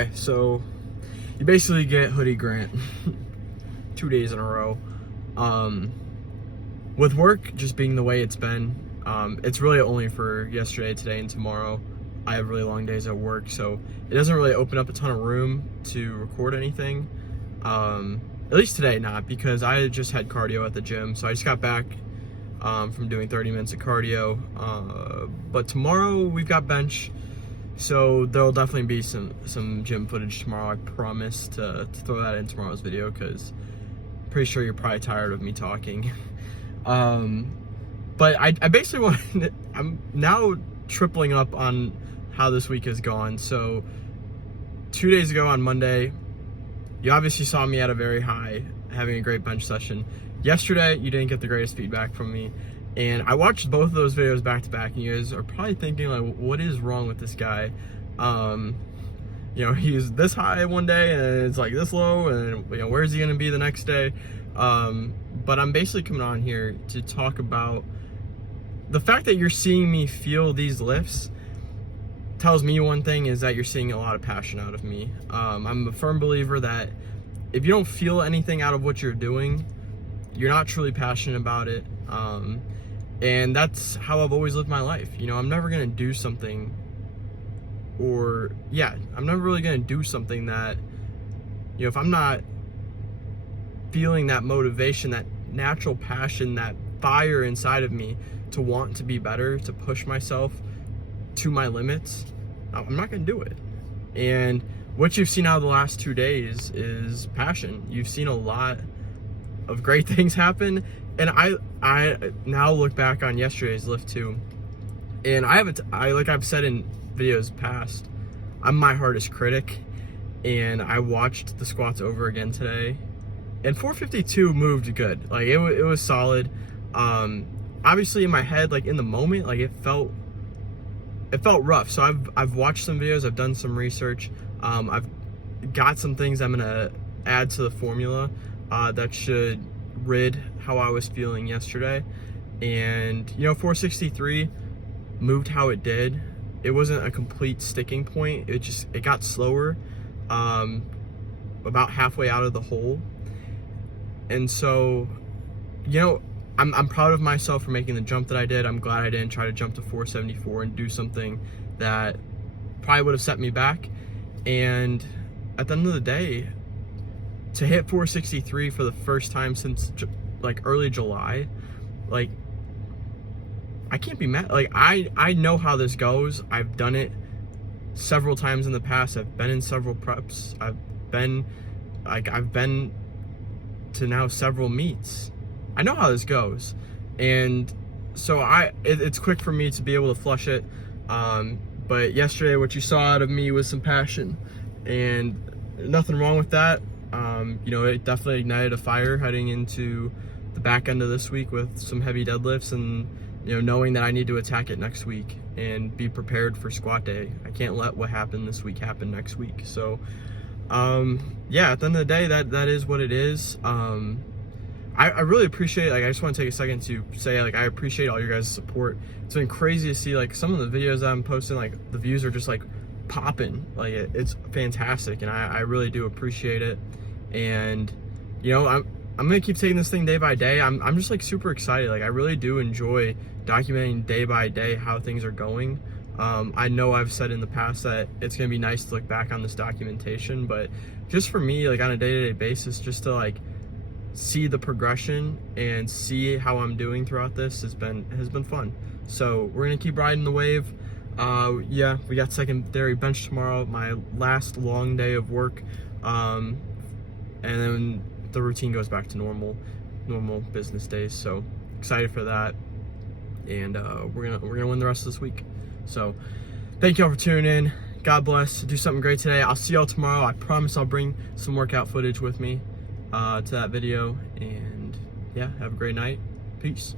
Anyway, so you basically get Hoodie Grant 2 days in a row. With work just being the way it's been, it's really only for yesterday, today, and tomorrow. I have really long days at work, so it doesn't really open up a ton of room to record anything. At least today, not, because I just had cardio at the gym, so I just got back from doing 30 minutes of cardio. But tomorrow we've got bench, so there'll definitely be some gym footage tomorrow. I promise to throw that in tomorrow's video, because I'm pretty sure you're probably tired of me talking. But I basically want I'm now tripling up on how this week has gone. So 2 days ago on Monday, you obviously saw me at a very high, having a great bench session. Yesterday, you didn't get the greatest feedback from me. And I watched both of those videos back to back, and you guys are probably thinking, like, what is wrong with this guy? You know, he's this high one day and it's like this low, and you know, where's he gonna be the next day? But I'm basically coming on here to talk about the fact that you're seeing me feel these lifts. Tells me one thing, is that you're seeing a lot of passion out of me. I'm a firm believer that if you don't feel anything out of what you're doing, you're not truly passionate about it. And that's how I've always lived my life. You know, I'm never gonna do something, I'm never really gonna do something that, you know, if I'm not feeling that motivation, that natural passion, that fire inside of me to want to be better, to push myself to my limits, I'm not gonna do it. And what you've seen out of the last 2 days is passion. You've seen a lot of great things happen, and I now look back on yesterday's lift too, and like I've said in videos past, I'm my hardest critic, and I watched the squats over again today, and 452 moved good. Like it was solid. Obviously in my head, like in the moment, like it felt rough. So I've watched some videos, I've done some research, I've got some things I'm gonna add to the formula that should rid how I was feeling yesterday. And you know, 463 moved how it did. It wasn't a complete sticking point. It got slower about halfway out of the hole. And so, you know, I'm proud of myself for making the jump that I did. I'm glad I didn't try to jump to 474 and do something that probably would have set me back. And at the end of the day, to hit 463 for the first time since like early July, like I can't be mad. Like I know how this goes. I've done it several times in the past. I've been in several preps. I've been to now several meets. I know how this goes, and so it's quick for me to be able to flush it. But yesterday, what you saw out of me was some passion, and nothing wrong with that. You know, it definitely ignited a fire heading into the back end of this week with some heavy deadlifts, and you know, knowing that I need to attack it next week and be prepared for squat day. I can't let what happened this week happen next week. So yeah, at the end of the day, that is what it is. I really appreciate, like, I just want to take a second to say, like, I appreciate all your guys' support. It's been crazy to see, like, some of the videos that I'm posting, like, the views are just, like, popping. Like, it's fantastic, and I really do appreciate it. And, you know, I'm going to keep taking this thing day by day. I'm just, like, super excited. Like, I really do enjoy documenting day by day how things are going. I know I've said in the past that it's going to be nice to look back on this documentation, but just for me, like, on a day-to-day basis, just to, like, see the progression and see how I'm doing throughout this has been fun. So we're gonna keep riding the wave. Yeah, we got secondary bench tomorrow, my last long day of work, and then the routine goes back to normal business days. So excited for that, and we're gonna win the rest of this week. So thank y'all for tuning in. God bless. Do something great today. I'll see y'all tomorrow. I promise I'll bring some workout footage with me to that video. And yeah, have a great night. Peace.